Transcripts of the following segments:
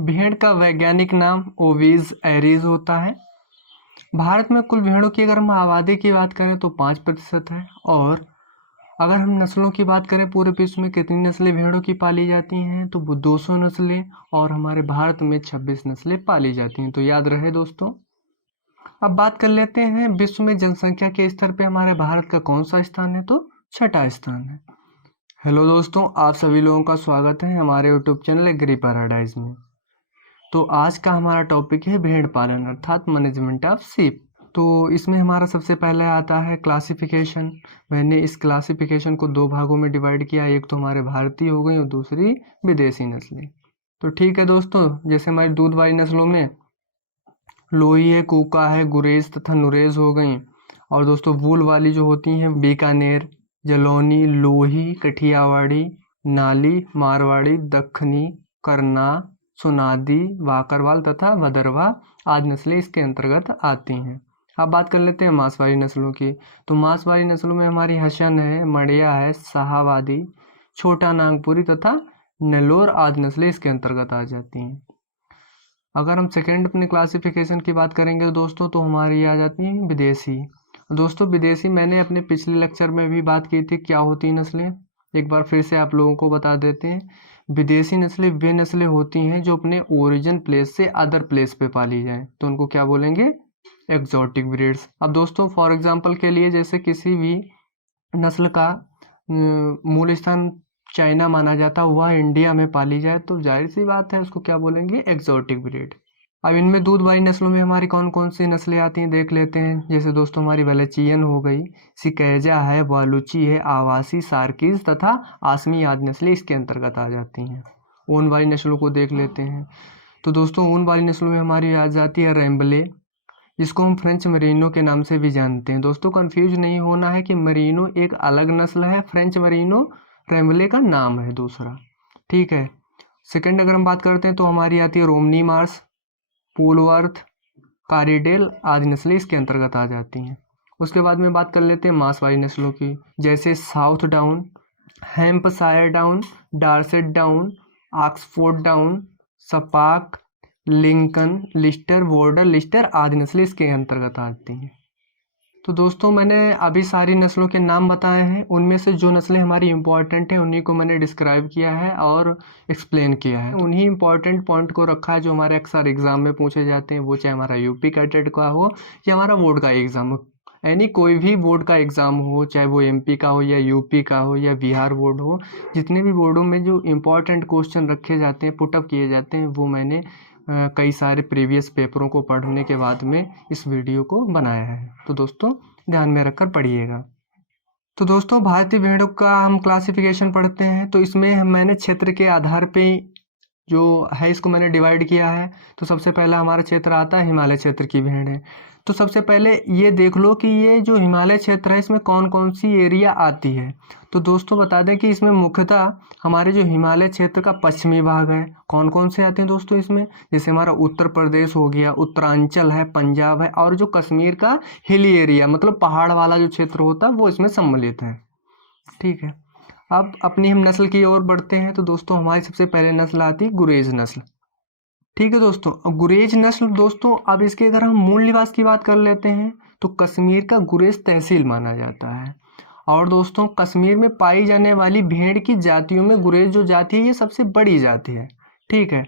भेड़ का वैज्ञानिक नाम ओविस एरीज होता है। भारत में कुल भेड़ों की अगर हम आबादी की बात करें तो 5% है। और अगर हम नस्लों की बात करें पूरे विश्व में कितनी नस्लें भेड़ों की पाली जाती हैं तो वो 200 नस्लें, और हमारे भारत में 26 नस्लें पाली जाती हैं। तो याद रहे दोस्तों। अब बात कर लेते हैं विश्व में जनसंख्या के स्तर पे हमारे भारत का कौन सा स्थान है, तो छठा स्थान है। हेलो दोस्तों, आप सभी लोगों का स्वागत है हमारे यूट्यूब चैनल एग्री पैराडाइज में। तो आज का हमारा टॉपिक है भेड़ पालन अर्थात मैनेजमेंट ऑफ शीप। तो इसमें हमारा सबसे पहले आता है क्लासिफिकेशन। मैंने इस क्लासिफिकेशन को दो भागों में डिवाइड किया, एक तो हमारे भारतीय हो गई और दूसरी विदेशी नस्लें। तो ठीक है दोस्तों, जैसे हमारी दूध वाली नस्लों में लोही है, कूका है, गुरेज तथा नुरेज हो गई। और दोस्तों वूल वाली जो होती हैं बीकानेर, जलौनी, लोही, कठियावाड़ी, नाली, मारवाड़ी, दक्खनी, करना, सोनादी, वाकरवाल तथा भदरवा आदि नस्लें इसके अंतर्गत आती हैं। अब बात कर लेते हैं मांस वाली नस्लों की। तो मांस वाली नस्लों में हमारी हसन है, मड़िया है, शाहाबादी, छोटा नागपुरी तथा नेलोर आदि नस्लें इसके अंतर्गत आ जाती हैं। अगर हम सेकेंड अपने क्लासिफिकेशन की बात करेंगे दोस्तों तो हमारी आ जाती हैं विदेशी। दोस्तों विदेशी मैंने अपने पिछले लेक्चर में भी बात की थी क्या होती हैं नस्लें, एक बार फिर से आप लोगों को बता देते हैं। विदेशी नस्लें वे नस्लें होती हैं जो अपने ओरिजिन प्लेस से अदर प्लेस पे पाली जाएं, तो उनको क्या बोलेंगे, एक्जॉटिक ब्रीड्स। अब दोस्तों फॉर एग्जांपल के लिए जैसे किसी भी नस्ल का मूल स्थान चाइना माना जाता है, वह इंडिया में पाली जाए तो जाहिर सी बात है उसको क्या बोलेंगे, एक्सोटिक ब्रीड। अब इनमें दूध वाली नस्लों में हमारी कौन कौन सी नस्लें आती हैं देख लेते हैं। जैसे दोस्तों हमारी वलेचियन हो गई, सिकैजा है, बालूची है, आवासी, सार्कीज तथा आसमी आदि नस्लें इसके अंतर्गत आ जाती हैं। ऊन वाली नस्लों को देख लेते हैं। तो दोस्तों ऊन वाली नस्लों में हमारी आ जाती है रैम्बले, जिसको हम फ्रेंच मरीनो के नाम से भी जानते हैं। दोस्तों कंफ्यूज नहीं होना है कि मरीनो एक अलग नस्ल है, फ्रेंच मरीनो रैम्बले का नाम है दूसरा, ठीक है। सेकंड अगर हम बात करते हैं तो हमारी आती है रोमनी मार्स, पूलवर्थ, कारीडेल आदि नस्लें इसके अंतर्गत आ जाती हैं। उसके बाद में बात कर लेते हैं मांस वाली नस्लों की, जैसे Southdown, Hampshire Down, Dorset Down, Oxford Down, Suffolk, Lincoln, Leicester, Border Leicester आदि नस्लें इसके अंतर्गत आती हैं। तो दोस्तों मैंने अभी सारी नस्लों के नाम बताए हैं, उनमें से जो नस्लें हमारी इंपॉर्टेंट हैं उन्हीं को मैंने डिस्क्राइब किया है और एक्सप्लेन किया है। उन्हीं इंपॉर्टेंट पॉइंट को रखा है जो हमारे अक्सर एग्जाम में पूछे जाते हैं, वो चाहे हमारा यूपी कैडेट का हो या हमारा बोर्ड का एग्जाम हो, यानी कोई भी बोर्ड का एग्ज़ाम हो, चाहे वो एमपी का हो या यूपी का हो या बिहार बोर्ड हो, जितने भी बोर्डों में जो इम्पोर्टेंट क्वेश्चन रखे जाते हैं, पुटअप किए जाते हैं, वो मैंने कई सारे प्रीवियस पेपरों को पढ़ने के बाद में इस वीडियो को बनाया है। तो दोस्तों ध्यान में रखकर पढ़िएगा। तो दोस्तों भारतीय भेड़ों का हम क्लासिफिकेशन पढ़ते हैं, तो इसमें मैंने क्षेत्र के आधार पे जो है इसको मैंने डिवाइड किया है। तो सबसे पहला हमारा क्षेत्र आता है हिमालय क्षेत्र की भेड़ है। तो सबसे पहले ये देख लो कि ये जो हिमालय क्षेत्र है इसमें कौन कौन सी एरिया आती है। तो दोस्तों बता दें कि इसमें मुख्यतः हमारे जो हिमालय क्षेत्र का पश्चिमी भाग है, कौन कौन से आते हैं दोस्तों इसमें, जैसे हमारा उत्तर प्रदेश हो गया, उत्तरांचल है, पंजाब है, और जो कश्मीर का हिली एरिया मतलब पहाड़ वाला जो क्षेत्र होता है वो इसमें सम्मिलित है, ठीक है। अब अपनी हम नस्ल की ओर बढ़ते हैं। तो दोस्तों हमारी सबसे पहले नस्ल आती है गुरेज नस्ल, ठीक है दोस्तों। अब गुरेज नस्ल दोस्तों, अब इसके अगर हम मूल निवास की बात कर लेते हैं तो कश्मीर का गुरेज तहसील माना जाता है। और दोस्तों कश्मीर में पाई जाने वाली भेड़ की जातियों में गुरेज जो जाति है ये सबसे बड़ी जाति है, ठीक है।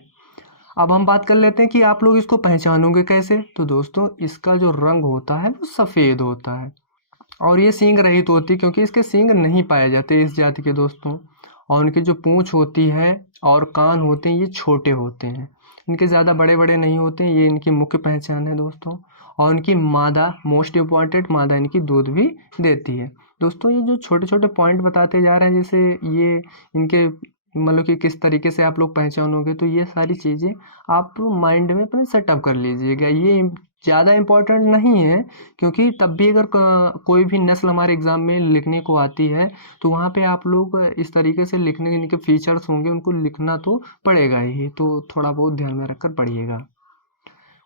अब हम बात कर लेते हैं कि आप लोग इसको पहचानोगे कैसे। तो दोस्तों इसका जो रंग होता है वो सफ़ेद होता है और ये सींग रहित होती है क्योंकि इसके सींग नहीं पाए जाते इस जाति के दोस्तों। और उनकी जो पूंछ होती है और कान होते हैं ये छोटे होते हैं, इनके ज़्यादा बड़े बड़े नहीं होते हैं, ये इनकी मुख्य पहचान है दोस्तों। और इनकी मादा मोस्ट इम्पॉर्टेंट मादा इनकी दूध भी देती है। दोस्तों ये जो छोटे छोटे पॉइंट बताते जा रहे हैं, जैसे ये इनके मतलब कि किस तरीके से आप लोग पहचानोगे, तो ये सारी चीज़ें आप माइंड में अपने सेटअप कर लीजिएगा। ये ज़्यादा इम्पोर्टेंट नहीं है क्योंकि तब भी अगर कोई भी नस्ल हमारे एग्ज़ाम में लिखने को आती है तो वहाँ पे आप लोग इस तरीके से लिखने इनके फीचर्स होंगे, उनको लिखना तो पड़ेगा ही, तो थोड़ा बहुत ध्यान में रखकर पढ़िएगा।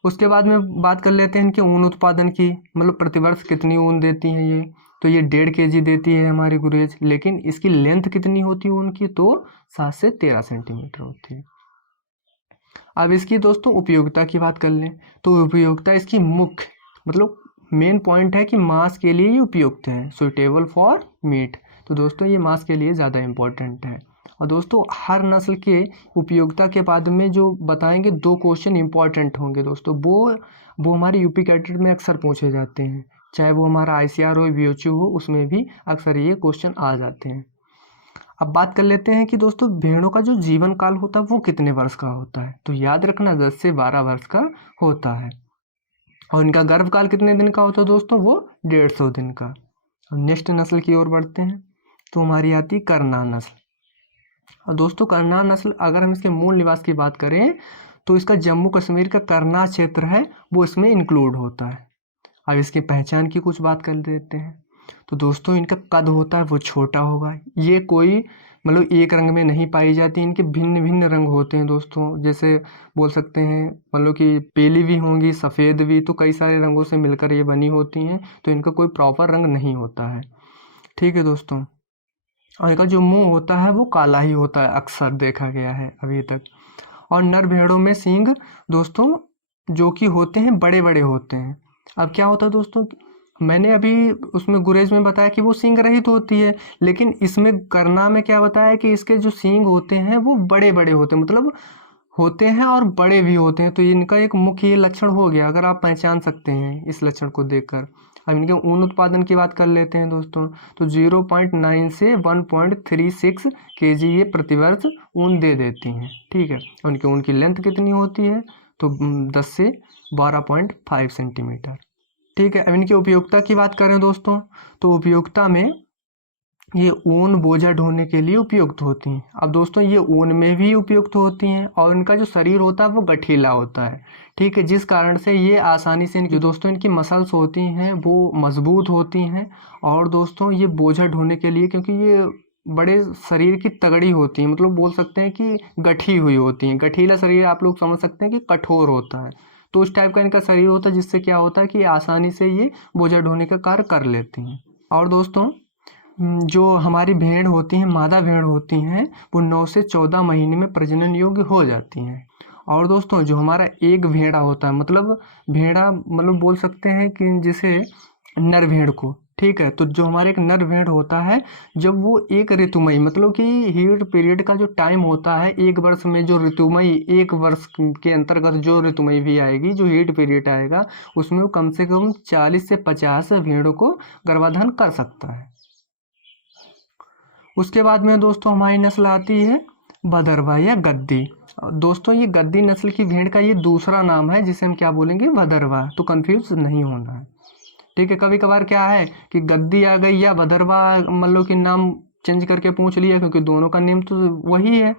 उसके बाद में बात कर लेते हैं इनके ऊन उत्पादन की, मतलब प्रतिवर्ष कितनी ऊन देती हैं ये। तो ये 1.5 kg देती है हमारी गुरेज, लेकिन इसकी लेंथ कितनी होती है ऊन की, तो 7 से 13 सेंटीमीटर होती है। अब इसकी दोस्तों उपयोगिता की बात कर लें तो उपयोगिता इसकी मुख्य मतलब मेन पॉइंट है कि मांस के लिए ये उपयुक्त है, सुइटेबल फॉर मीट। तो दोस्तों ये मांस के लिए ज़्यादा इम्पोर्टेंट है। और दोस्तों हर नस्ल के उपयोगिता के बाद में जो बताएंगे 2 क्वेश्चन इंपॉर्टेंट होंगे दोस्तों, वो हमारे यूपी कैडेट में अक्सर पूछे जाते हैं, चाहे वो हमारा ICR हो, VOC हो, उसमें भी अक्सर ये क्वेश्चन आ जाते हैं। अब बात कर लेते हैं कि दोस्तों भेड़ों का जो जीवन काल होता है वो कितने वर्ष का होता है। तो याद रखना 10 से 12 वर्ष का होता है। और इनका गर्भकाल कितने दिन का होता है दोस्तों, वो 150 दिन का। नेक्स्ट नस्ल की ओर बढ़ते हैं तो हमारी आती करनाल नस्ल। और दोस्तों करनाल नस्ल अगर हम इसके मूल निवास की बात करें तो इसका जम्मू कश्मीर का करनाल क्षेत्र है वो इसमें इंक्लूड होता है। अब इसकी पहचान की कुछ बात कर देते हैं। तो दोस्तों इनका कद होता है वो छोटा होगा, ये कोई मतलब एक रंग में नहीं पाई जाती, इनके भिन्न भिन्न रंग होते हैं दोस्तों। जैसे बोल सकते हैं मतलब कि पीली भी होंगी, सफ़ेद भी, तो कई सारे रंगों से मिलकर ये बनी होती हैं। तो इनका कोई प्रॉपर रंग नहीं होता है, ठीक है दोस्तों। और इनका जो मुंह होता है वो काला ही होता है, अक्सर देखा गया है अभी तक। और नर भेड़ों में सींग दोस्तों जो कि होते हैं बड़े बड़े होते हैं। अब क्या होता है दोस्तों, मैंने अभी उसमें गुरेज में बताया कि वो सींग रहित होती है, लेकिन इसमें करना में क्या बताया कि इसके जो सींग होते हैं वो बड़े बड़े होते हैं, मतलब होते हैं और बड़े भी होते हैं। तो इनका एक मुख्य ये लक्षण हो गया, अगर आप पहचान सकते हैं इस लक्षण को देखकर। अब इनके ऊन उत्पादन की बात कर लेते हैं दोस्तों, तो 0.9 से 1.36 kg ये प्रतिवर्ष ऊन दे देती हैं, ठीक है। उनके ऊन की लेंथ कितनी होती है, तो 10 से 12.5 सेंटीमीटर, ठीक है। अब इनकी उपयोगिता की बात करें दोस्तों, तो उपयोगिता में ये ऊन बोझा ढोने के लिए उपयुक्त होती हैं। अब दोस्तों ये ऊन में भी उपयुक्त होती हैं और इनका जो शरीर होता है वो गठीला होता है, ठीक है, जिस कारण से ये आसानी से इनकी दोस्तों इनकी मसल्स होती हैं वो मजबूत होती हैं। और दोस्तों ये बोझा ढोने के लिए, क्योंकि ये बड़े शरीर की तगड़ी होती हैं, मतलब बोल सकते हैं कि गठी हुई होती हैं। गठीला शरीर आप लोग समझ सकते हैं कि कठोर होता है, तो उस टाइप का इनका शरीर होता है, जिससे क्या होता है कि आसानी से ये बोझा ढोने का कार्य कर लेती हैं। और दोस्तों जो हमारी भेड़ होती हैं, मादा भेड़ होती हैं, वो 9 से 14 महीने में प्रजनन योग्य हो जाती हैं। और दोस्तों जो हमारा एक भेड़ा होता है, मतलब भेड़ा मतलब बोल सकते हैं कि जिसे नर भेड़ को, ठीक है, तो जो हमारे एक नर भेड़ होता है, जब वो एक ऋतुमई मतलब कि हीट पीरियड का जो टाइम होता है एक वर्ष में, जो ऋतुमई एक वर्ष के अंतर्गत जो ऋतुमई भी आएगी, जो हीट पीरियड आएगा, उसमें वो कम से कम 40 से 50 भेड़ों को गर्भाधान कर सकता है। उसके बाद में दोस्तों हमारी नस्ल आती है भदरवा या गद्दी। दोस्तों ये गद्दी नस्ल की भेड़ का ये दूसरा नाम है, जिसे हम क्या बोलेंगे, भदरवा। तो कंफ्यूज नहीं होना है, ठीक है। कभी कभार क्या है कि गद्दी आ गई या भदरवा, मतलब कि नाम चेंज करके पूछ लिया, क्योंकि दोनों का नेम तो वही है,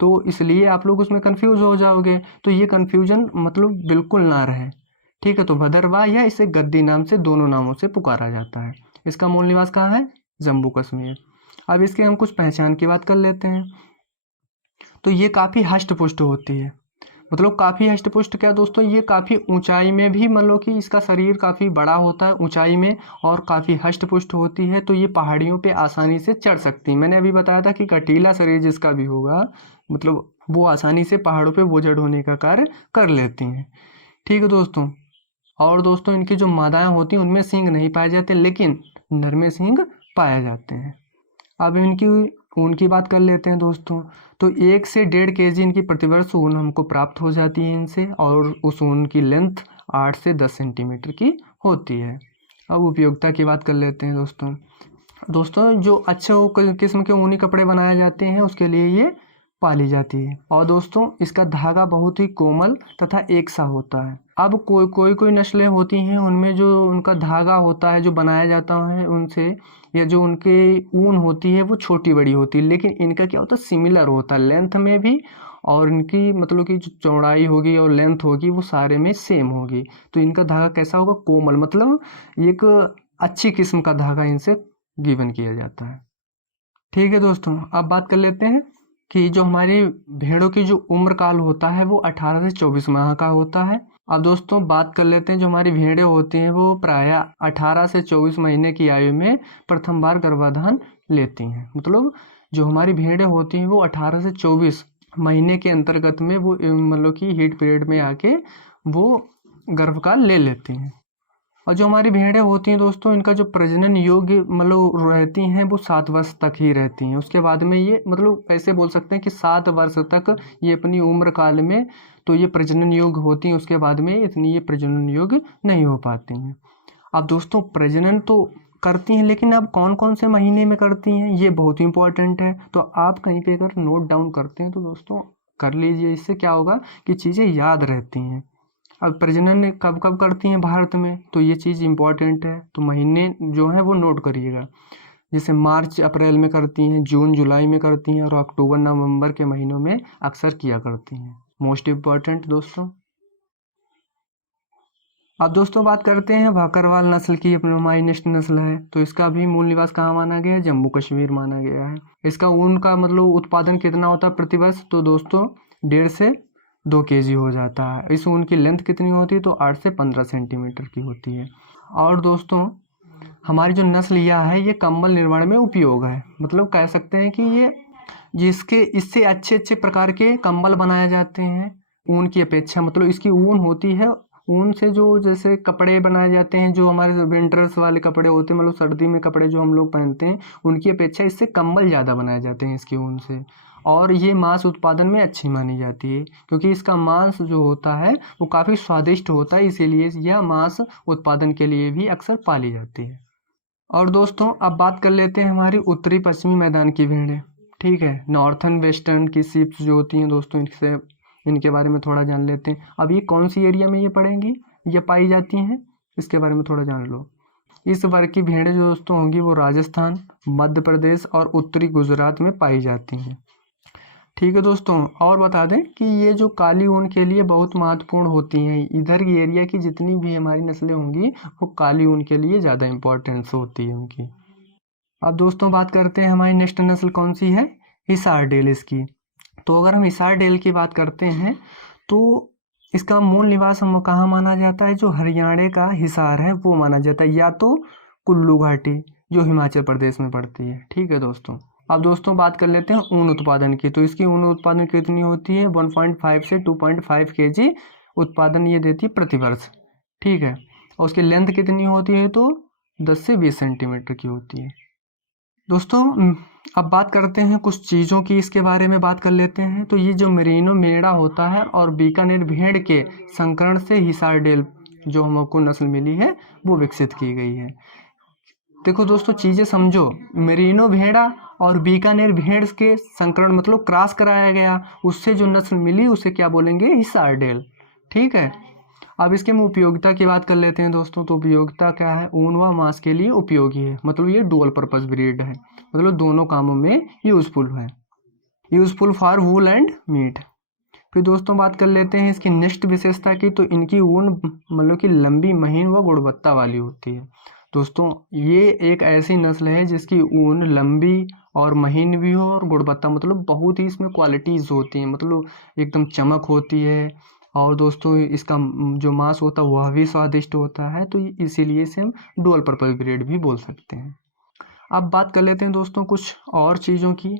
तो इसलिए आप लोग उसमें कंफ्यूज हो जाओगे। तो ये कंफ्यूजन मतलब बिल्कुल ना रहे, ठीक है। तो भदरवा या इसे गद्दी नाम से, दोनों नामों से पुकारा जाता है। इसका मूल निवास कहाँ है, जम्मू कश्मीर। अब इसके हम कुछ पहचान की बात कर लेते हैं। तो ये काफ़ी हष्ट पुष्ट होती है, मतलब काफ़ी हष्ट पुष्ट क्या दोस्तों, ये काफ़ी ऊंचाई में भी, मतलब कि इसका शरीर काफ़ी बड़ा होता है ऊंचाई में, और काफ़ी हष्ट पुष्ट होती है। तो ये पहाड़ियों पे आसानी से चढ़ सकती है। मैंने अभी बताया था कि कटीला शरीर जिसका भी होगा, मतलब वो आसानी से पहाड़ों पे बोझ ढोने का कार्य कर लेती हैं, ठीक है दोस्तों। और दोस्तों इनकी जो मादाएं होती हैं उनमें सींग नहीं पाए जाते, लेकिन नर में सींग पाए जाते हैं। अब इनकी ऊन की बात कर लेते हैं दोस्तों, तो 1 से 1.5 kg इनकी प्रतिवर्ष ऊन हमको प्राप्त हो जाती है इनसे, और उस ऊन की लेंथ 8 से 10 सेंटीमीटर की होती है। अब उपयोगिता की बात कर लेते हैं दोस्तों जो अच्छे किस्म के ऊनी कपड़े बनाए जाते हैं उसके लिए ये पाली जाती है। और दोस्तों इसका धागा बहुत ही कोमल तथा एक सा होता है। अब कोई नस्लें होती हैं उनमें जो उनका धागा होता है जो बनाया जाता है उनसे, या जो उनके ऊन होती है वो छोटी बड़ी होती है, लेकिन इनका क्या होता है, सिमिलर होता है लेंथ में भी, और इनकी मतलब कि जो चौड़ाई होगी और लेंथ होगी वो सारे में सेम होगी। तो इनका धागा कैसा होगा, कोमल, मतलब एक अच्छी किस्म का धागा इनसे गिवन किया जाता है, ठीक है दोस्तों। अब बात कर लेते हैं कि जो हमारी भेड़ों की जो उम्र काल होता है वो 18 से 24 माह का होता है। अब दोस्तों बात कर लेते हैं जो हमारी भेड़ें होती हैं वो प्रायः 18 से 24 महीने की आयु में प्रथम बार गर्भाधान लेती हैं, मतलब जो हमारी भेड़ें होती हैं वो 18 से 24 महीने के अंतर्गत में वो मतलब कि हीट पीरियड में आके वो गर्भकाल ले लेती हैं। और जो हमारी भेड़ें होती हैं दोस्तों, इनका जो प्रजनन योग्य मतलब रहती हैं वो 7 वर्ष तक ही रहती हैं। उसके बाद में ये मतलब ऐसे बोल सकते हैं कि 7 वर्ष तक ये अपनी उम्र काल में तो ये प्रजनन योग्य होती हैं, उसके बाद में इतनी ये प्रजनन योग्य नहीं हो पाती हैं। अब दोस्तों प्रजनन तो करती हैं, लेकिन अब कौन कौन से महीने में करती हैं ये बहुत ही इंपॉर्टेंट है। तो आप कहीं पे अगर नोट डाउन करते हैं तो दोस्तों कर लीजिए, इससे क्या होगा कि चीज़ें याद रहती हैं। अब प्रजनन कब कब करती हैं भारत में, तो ये चीज़ इंपॉर्टेंट है, तो महीने जो है वो नोट करिएगा। जैसे मार्च अप्रैल में करती हैं, जून जुलाई में करती हैं, और अक्टूबर नवंबर के महीनों में अक्सर किया करती हैं। मोस्ट इम्पॉर्टेंट दोस्तों। अब दोस्तों बात करते हैं भाकरवाल नस्ल की, अपनी हमारी नेक्स्ट नस्ल है। तो इसका भी मूल निवास कहाँ माना गया है? जम्मू कश्मीर माना गया है। इसका ऊन का मतलब उत्पादन कितना होता है प्रतिवर्ष? तो दोस्तों 1.5 से 2 केजी हो जाता है। इस ऊन की लेंथ कितनी होती है? तो 8 से 15 सेंटीमीटर की होती है। और दोस्तों हमारी जो नस्ल यह है ये कंबल निर्माण में उपयोग है, मतलब कह सकते हैं कि ये जिसके इससे अच्छे अच्छे प्रकार के कंबल बनाए जाते हैं ऊन की अपेक्षा। मतलब इसकी ऊन होती है, ऊन से जो जैसे कपड़े बनाए जाते हैं, जो हमारे विंटर्स वाले कपड़े होते हैं, मतलब सर्दी में कपड़े जो हम लोग पहनते हैं, उनकी अपेक्षा इससे कंबल ज़्यादा बनाए जाते हैं इसकी ऊन से। और ये मांस उत्पादन में अच्छी मानी जाती है, क्योंकि इसका मांस जो होता है वो काफ़ी स्वादिष्ट होता है, इसीलिए यह मांस उत्पादन के लिए भी अक्सर पाली जाती है। और दोस्तों अब बात कर लेते हैं हमारी उत्तरी पश्चिमी मैदान की भेड़ें। ठीक है, नॉर्थन वेस्टर्न की सीप्स जो होती हैं दोस्तों, इनके बारे में थोड़ा जान लेते हैं। अब ये कौन सी एरिया में ये पड़ेंगी, ये पाई जाती हैं, इसके बारे में थोड़ा जान लो। इस वर्ग की भेड़ें जो दोस्तों होंगी वो राजस्थान, मध्य प्रदेश और उत्तरी गुजरात में पाई जाती हैं। ठीक है दोस्तों, और बता दें कि ये जो काली ऊन के लिए बहुत महत्वपूर्ण होती हैं। इधर की एरिया की जितनी भी हमारी नस्लें होंगी वो काली ऊन के लिए ज़्यादा इम्पोर्टेंस होती है उनकी। अब दोस्तों बात करते हैं हमारी नेक्स्ट नस्ल कौन सी है, हिसार डेल इसकी। तो अगर हम हिसार डेल की बात करते हैं तो इसका मूल निवास हम कहाँ माना जाता है? जो हरियाणा का हिसार है वो माना जाता है, या तो कुल्लू घाटी जो हिमाचल प्रदेश में पड़ती है। ठीक है दोस्तों, अब दोस्तों बात कर लेते हैं ऊन उत्पादन की। तो इसकी ऊन उत्पादन कितनी होती है? 1.5 से 2.5 केजी उत्पादन ये देती है प्रतिवर्ष। ठीक है, और उसकी लेंथ कितनी होती है? तो 10 से 20 सेंटीमीटर की होती है। दोस्तों अब बात करते हैं कुछ चीज़ों की, इसके बारे में बात कर लेते हैं। तो ये जो मेरिनो मेड़ा होता है और बीकानेर भेड़ के संकरण से हिसार डेल जो हमको नस्ल मिली है वो विकसित की गई है। देखो दोस्तों चीज़ें समझो, मेरिनो भेड़ा और बीकानेर भेड़ के संकरण मतलब क्रॉस कराया गया, उससे जो नस्ल मिली उसे क्या बोलेंगे? हिसार डेल। ठीक है, अब इसके हम उपयोगिता की बात कर लेते हैं दोस्तों। तो उपयोगिता क्या है? ऊन व मांस के लिए उपयोगी है, मतलब ये डुअल पर्पस ब्रीड है, मतलब दोनों कामों में यूजफुल है, useful for wool and meat. फिर दोस्तों बात कर लेते हैं इसकी नेक्स्ट विशेषता की। तो इनकी ऊन मतलब कि लंबी, महीन व गुणवत्ता वाली होती है। दोस्तों ये एक ऐसी नस्ल है जिसकी ऊन लंबी और महीन भी हो, और गुणवत्ता मतलब बहुत ही इसमें क्वालिटीज़ होती हैं, मतलब एकदम चमक होती है। और दोस्तों इसका जो मांस होता है वह भी स्वादिष्ट होता है, तो इसीलिए इसे हम डुअल पर्पस ब्रीड भी बोल सकते हैं। अब बात कर लेते हैं दोस्तों कुछ और चीज़ों की।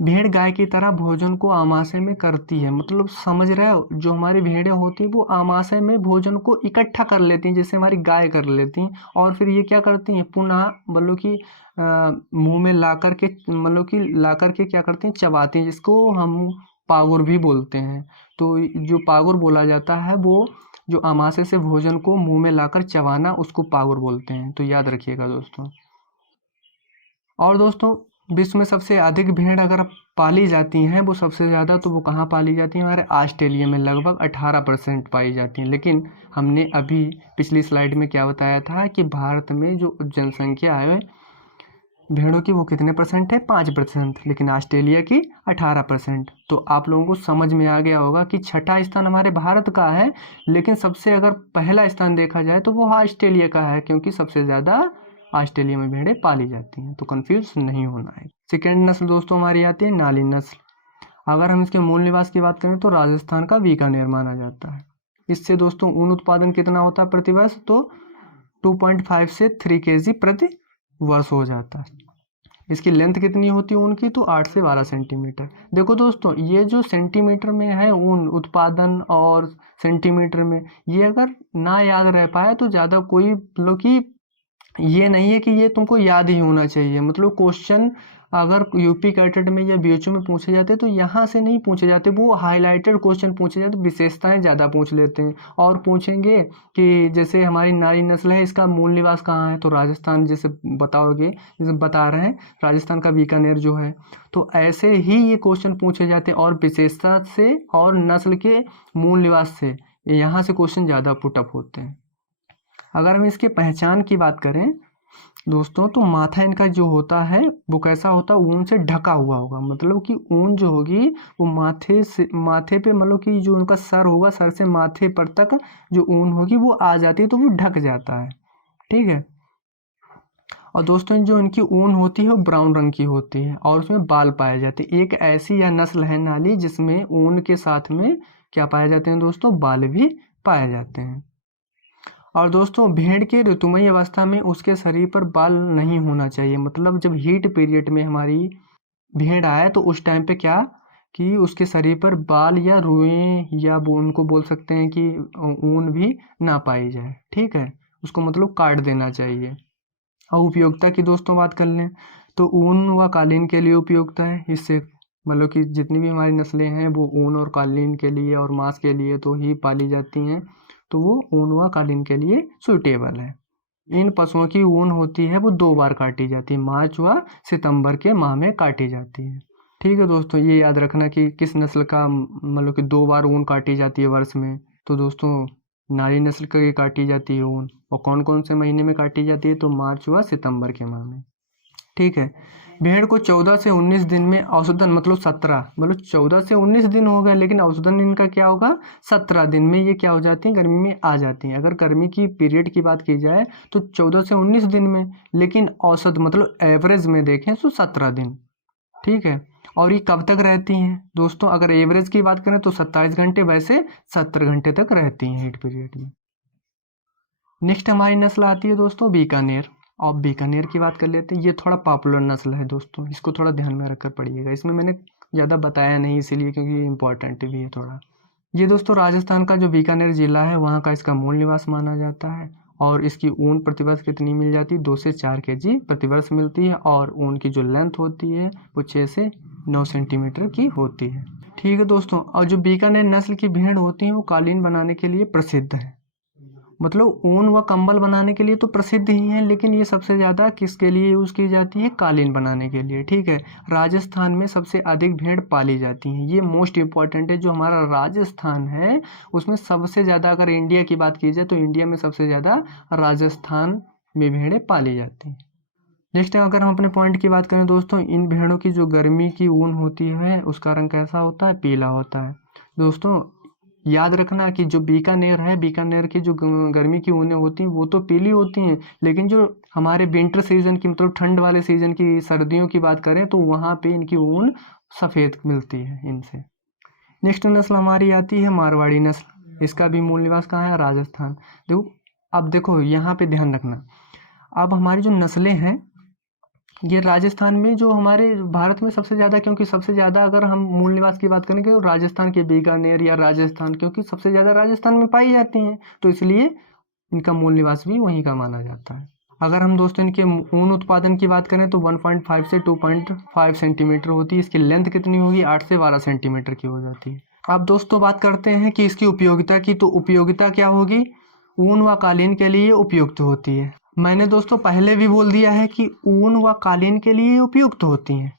भेड़ गाय की तरह भोजन को आमाशय में करती है, मतलब समझ रहे हो, जो हमारी भेड़ें होती हैं वो आमाशय में भोजन को इकट्ठा कर लेती हैं, जैसे हमारी गाय कर लेती हैं, और फिर ये क्या करती हैं पुनः मतलब कि मुंह में ला करके मतलब कि ला करके क्या करती हैं? चबाती हैं, जिसको हम पागुर भी बोलते हैं। तो जो पागुर बोला जाता है वो जो आमाशय से भोजन को मुंह में लाकर चबाना, उसको पागुर बोलते हैं, तो याद रखिएगा दोस्तों। और दोस्तों विश्व में सबसे अधिक भेड़ अगर पाली जाती हैं वो सबसे ज़्यादा, तो वो कहाँ पाली जाती हैं? हमारे ऑस्ट्रेलिया में लगभग 18% पाई जाती हैं। लेकिन हमने अभी पिछली स्लाइड में क्या बताया था कि भारत में जो जनसंख्या है भेड़ों की वो कितने परसेंट है? 5%, लेकिन ऑस्ट्रेलिया की 18%। तो आप लोगों को समझ में आ गया होगा कि छठा स्थान हमारे भारत का है, लेकिन सबसे अगर पहला स्थान देखा जाए तो वो ऑस्ट्रेलिया का है, क्योंकि सबसे ज़्यादा ऑस्ट्रेलिया में भेड़ें पाली जाती हैं। तो कंफ्यूज नहीं होना है। सेकेंड नस्ल दोस्तों हमारी आती है नाली नस्ल। अगर हम इसके मूल निवास की बात करें तो राजस्थान का बीकानेर माना जाता है। इससे दोस्तों ऊन उत्पादन कितना होता है प्रतिवर्ष? तो 2.5 से 3 केजी प्रति वर्ष हो जाता है। इसकी लेंथ कितनी होती है ऊन की, तो 8 से 12 सेंटीमीटर। देखो दोस्तों, ये जो सेंटीमीटर में है ऊन उत्पादन और सेंटीमीटर में, ये अगर ना याद रह पाए तो ज़्यादा कोई मतलब कि ये नहीं है कि ये तुमको याद ही होना चाहिए। मतलब क्वेश्चन अगर यूपी कैटेट में या बीएचयू में पूछे जाते तो यहाँ से नहीं पूछे जाते, वो हाईलाइटेड क्वेश्चन पूछे जाते, विशेषताएं ज़्यादा पूछ लेते हैं। और पूछेंगे कि जैसे हमारी नारी नस्ल है, इसका मूल निवास कहाँ है, तो राजस्थान जैसे बताओगे, जैसे बता रहे हैं राजस्थान का बीकानेर जो है, तो ऐसे ही ये क्वेश्चन पूछे जाते हैं। और विशेषता से और नस्ल के मूल निवास से यहाँ से क्वेश्चन ज़्यादा पुटअप होते हैं। अगर हम इसके पहचान की बात करें दोस्तों, तो माथा इनका जो होता है वो कैसा होता है, ऊन से ढका हुआ होगा। मतलब कि ऊन जो होगी वो माथे पे मतलब कि जो उनका सर होगा, सर से माथे पर तक जो ऊन होगी वो आ जाती है, तो वो ढक जाता है। ठीक है। और दोस्तों जो इनकी ऊन होती है वो ब्राउन रंग की होती है और उसमें बाल पाए जाते हैं। एक ऐसी यह नस्ल है नाली जिसमें ऊन के साथ में क्या पाए जाते हैं दोस्तों, बाल भी पाए जाते हैं। और दोस्तों भेड़ के ऋतुमयी अवस्था में उसके शरीर पर बाल नहीं होना चाहिए। मतलब जब हीट पीरियड में हमारी भेड़ आए तो उस टाइम पे क्या कि उसके शरीर पर बाल या रुएं या वो उनको बोल सकते हैं कि ऊन भी ना पाई जाए। ठीक है, उसको मतलब काट देना चाहिए। और उपयोगिता की दोस्तों बात कर लें तो ऊन व कालीन के लिए उपयोगिता है। इससे मतलब कि जितनी भी हमारी नस्लें हैं वो ऊन और कालीन के लिए और मांस के लिए तो ही पाली जाती हैं, तो वो ऊन व कालीन के लिए सुटेबल है। इन पशुओं की ऊन होती है वो 2 बार काटी जाती है, मार्च व सितंबर के माह में काटी जाती है। ठीक है दोस्तों, ये याद रखना कि किस नस्ल का मतलब कि 2 बार ऊन काटी जाती है वर्ष में। तो दोस्तों नारी नस्ल की काटी जाती है ऊन, और कौन कौन से महीने में काटी जाती है, तो मार्च व सितंबर के माह में। ठीक है। भेड़ को 14 से 19 दिन में औसतन मतलब 17 मतलब 14 से 19 दिन हो गए, लेकिन औसतन इनका क्या होगा, 17 दिन में ये क्या हो जाती हैं, गर्मी में आ जाती हैं। अगर गर्मी की पीरियड की बात की जाए तो 14 से 19 दिन में, लेकिन औसत मतलब एवरेज में देखें तो 17 दिन। ठीक है। और ये कब तक रहती हैं दोस्तों, अगर एवरेज की बात करें तो 27 घंटे, वैसे 70 घंटे तक रहती हैं हीट पीरियड में। नेक्स्ट हमारी नस्ल आती है दोस्तों बीकानेर। और बीकानेर की बात कर लेते हैं। ये थोड़ा पॉपुलर नस्ल है दोस्तों, इसको थोड़ा ध्यान में रखकर पढ़िएगा। इसमें मैंने ज़्यादा बताया नहीं इसीलिए क्योंकि ये इंपॉर्टेंट भी है थोड़ा। ये दोस्तों राजस्थान का जो बीकानेर जिला है वहाँ का इसका मूल निवास माना जाता है। और इसकी ऊन प्रतिवर्ष कितनी मिल जाती है, 2 से 4 kg प्रतिवर्ष मिलती है। और ऊन की जो लेंथ होती है वो 6 से 9 सेंटीमीटर की होती है। ठीक है दोस्तों, और जो बीकानेर नस्ल की भेड़ होती हैं वो कालीन बनाने के लिए प्रसिद्ध है। मतलब ऊन व कंबल बनाने के लिए तो प्रसिद्ध ही है, लेकिन ये सबसे ज़्यादा किसके लिए यूज़ की जाती है, कालीन बनाने के लिए। ठीक है। राजस्थान में सबसे अधिक भेड़ पाली जाती हैं, ये मोस्ट इम्पॉर्टेंट है। जो हमारा राजस्थान है उसमें सबसे ज़्यादा, अगर इंडिया की बात की जाए तो इंडिया में सबसे ज़्यादा राजस्थान में भेड़ें पाली जाती हैं। नेक्स्ट अगर हम अपने पॉइंट की बात करें दोस्तों, इन भेड़ों की जो गर्मी की ऊन होती है उसका रंग कैसा होता है, पीला होता है। दोस्तों याद रखना कि जो बीकानेर है, बीकानेर की जो गर्मी की ऊनें होती हैं वो तो पीली होती हैं, लेकिन जो हमारे विंटर सीजन की मतलब ठंड वाले सीजन की, सर्दियों की बात करें तो वहाँ पे इनकी ऊन सफ़ेद मिलती है इनसे। नेक्स्ट नस्ल हमारी आती है मारवाड़ी नस्ल। इसका भी मूल निवास कहाँ है, राजस्थान। देखो अब देखो यहाँ पे ध्यान रखना, अब हमारी जो नस्लें हैं ये राजस्थान में, जो हमारे भारत में सबसे ज़्यादा, क्योंकि सबसे ज़्यादा अगर हम मूल निवास की बात करेंगे तो राजस्थान के बीकानेर या राजस्थान, क्योंकि सबसे ज़्यादा राजस्थान में पाई जाती हैं तो इसलिए इनका मूल निवास भी वहीं का माना जाता है। अगर हम दोस्तों इनके ऊन उत्पादन की बात करें तो 1.5 से 2.5 सेंटीमीटर होती है। इसकी लेंथ कितनी होगी, 8 से 12 सेंटीमीटर की हो जाती है। अब दोस्तों बात करते हैं कि इसकी उपयोगिता की, तो उपयोगिता क्या होगी, ऊन व कालीन के लिए उपयुक्त होती है। मैंने दोस्तों पहले भी बोल दिया है कि ऊन व कालीन के लिए उपयुक्त होती हैं।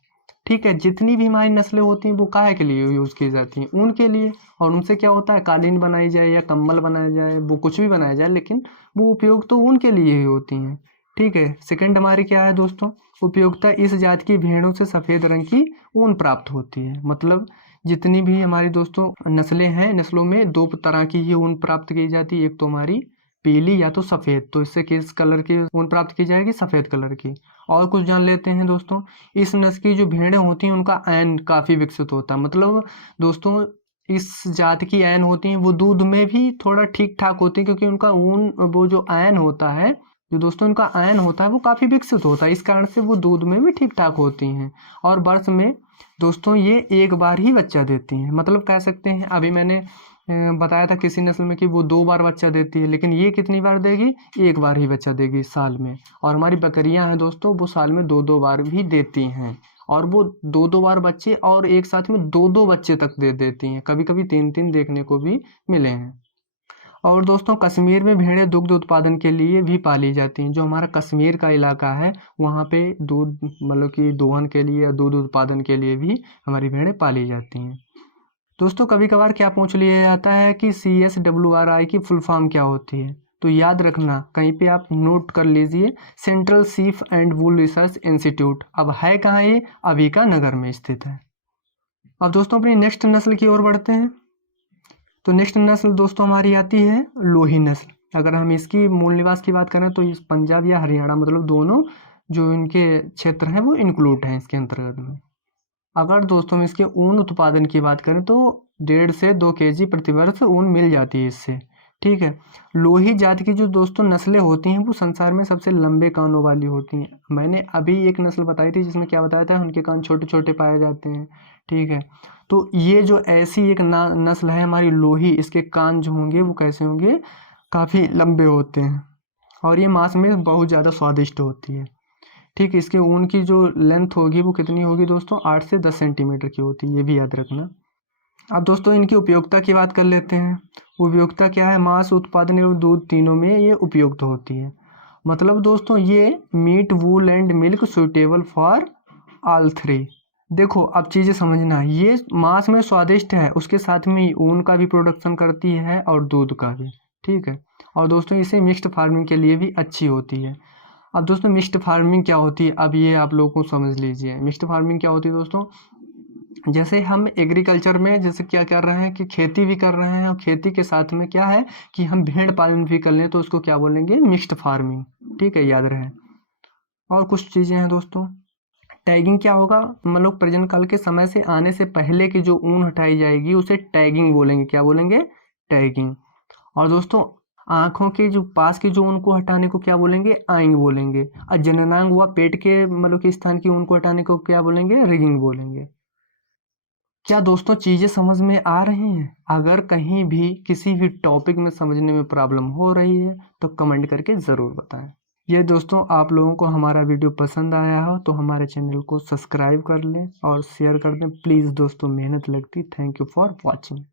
ठीक है। जितनी भी हमारी नस्लें होती हैं वो काहे के लिए यूज़ की जाती हैं, ऊन के लिए। और उनसे क्या होता है, कालीन बनाई जाए या कंबल बनाया जाए, वो कुछ भी बनाया जाए, लेकिन वो उपयोग तो ऊन के लिए ही होती हैं। ठीक है। सेकंड हमारी क्या है दोस्तों, उपयोगिता, इस जाति की भेड़ों से सफ़ेद रंग की ऊन प्राप्त होती है। मतलब जितनी भी हमारी दोस्तों नस्लें हैं, नस्लों में 2 तरह की ही ऊन प्राप्त की जाती है। एक तो हमारी पीली या तो सफ़ेद, तो इससे किस कलर की ऊन प्राप्त की जाएगी, सफ़ेद कलर की। और कुछ जान लेते हैं दोस्तों, इस नस्ल की जो भेड़ें होती हैं उनका ऐन काफ़ी विकसित होता है। मतलब दोस्तों इस जात की ऐन होती हैं वो दूध में भी थोड़ा ठीक ठाक होती हैं, क्योंकि उनका ऊन वो जो ऐन होता है, जो दोस्तों इनका आयन होता है वो काफ़ी विकसित होता है, इस कारण से वो दूध में भी ठीक ठाक होती हैं। और वर्ष में दोस्तों ये एक बार ही बच्चा देती हैं। मतलब कह सकते हैं, अभी मैंने बताया था किसी नस्ल में कि वो 2 बार बच्चा देती है, लेकिन ये कितनी बार देगी, एक बार ही बच्चा देगी साल में। और हमारी बकरियां हैं दोस्तों, वो साल में 2-2 बार भी देती हैं, और वो 2-2 बार बच्चे और एक साथ में 2-2 बच्चे तक दे देती हैं, कभी कभी 3-3 देखने को भी मिले हैं। और दोस्तों कश्मीर में भेड़ें दुग्ध उत्पादन के लिए भी पाली जाती हैं। जो हमारा कश्मीर का इलाका है वहाँ पे दूध मतलब कि दोहन के लिए या दूध उत्पादन के लिए भी हमारी भेड़ें पाली जाती हैं। दोस्तों कभी कभार क्या पूछ लिया जाता है कि CSWRI की फुल फॉर्म क्या होती है, तो याद रखना, कहीं पे आप नोट कर लीजिए, central sheep and wool research institute. अब है कहाँ ये, अबिका नगर में स्थित है। अब दोस्तों अपनी नेक्स्ट नस्ल की ओर बढ़ते हैं। तो नेक्स्ट नस्ल दोस्तों हमारी आती है लोही नस्ल। अगर हम इसकी मूल निवास की बात करें तो इस पंजाब या हरियाणा, मतलब दोनों जो इनके क्षेत्र हैं वो इंक्लूड हैं इसके अंतर्गत में। अगर दोस्तों हम इसके ऊन उत्पादन की बात करें तो 1.5 से 2 kg प्रतिवर्ष ऊन मिल जाती है इससे। ठीक है। लोही जाति की जो दोस्तों नस्लें होती हैं वो संसार में सबसे लंबे कानों वाली होती हैं। मैंने अभी एक नस्ल बताई थी जिसमें क्या बताया था, उनके कान छोटे छोटे पाए जाते हैं। ठीक है। तो ये जो ऐसी एक नस्ल है हमारी लोही, इसके कान जो होंगे वो कैसे होंगे, काफ़ी लंबे होते हैं, और ये मांस में बहुत ज़्यादा स्वादिष्ट होती है। ठीक, इसके ऊन की जो लेंथ होगी वो कितनी होगी दोस्तों, 8 से 10 सेंटीमीटर की होती है, ये भी याद रखना। अब दोस्तों इनकी उपयोगिता की बात कर लेते हैं। उपयोगिता क्या है, मांस उत्पादन एवं दूध तीनों में ये उपयुक्त होती है। मतलब दोस्तों ये meat, wool and milk suitable for all 3। देखो अब चीज़ें समझना, ये मांस में स्वादिष्ट है, उसके साथ में ऊन का भी प्रोडक्शन करती है और दूध का भी। ठीक है। और दोस्तों इसे मिक्स्ड फार्मिंग के लिए भी अच्छी होती है। अब दोस्तों मिक्स्ड फार्मिंग क्या होती है, अब ये आप लोगों को समझ लीजिए। मिक्स्ड फार्मिंग क्या होती है दोस्तों, जैसे हम एग्रीकल्चर में जैसे क्या कर रहे हैं कि खेती भी कर रहे हैं, और खेती के साथ में क्या है कि हम भेड़ पालन भी कर लें, तो उसको क्या बोलेंगे, मिक्स्ड फार्मिंग। ठीक है, याद रहे। और कुछ चीज़ें हैं दोस्तों, टैगिंग क्या होगा, मतलब प्रेजेंट काल के समय से आने से पहले की जो ऊन हटाई जाएगी उसे टैगिंग बोलेंगे। क्या बोलेंगे, टैगिंग। और दोस्तों आँखों के जो पास की जो ऊन को हटाने को क्या बोलेंगे, आइंग बोलेंगे। और जननांग हुआ पेट के मतलब के स्थान की ऊन को हटाने को क्या बोलेंगे, रिगिंग बोलेंगे। क्या दोस्तों चीज़ें समझ में आ रही हैं? अगर कहीं भी किसी भी टॉपिक में समझने में प्रॉब्लम हो रही है तो कमेंट करके ज़रूर बताएं। ये दोस्तों आप लोगों को हमारा वीडियो पसंद आया हो तो हमारे चैनल को सब्सक्राइब कर लें और शेयर कर दें प्लीज़ दोस्तों, मेहनत लगती। Thank you for watching.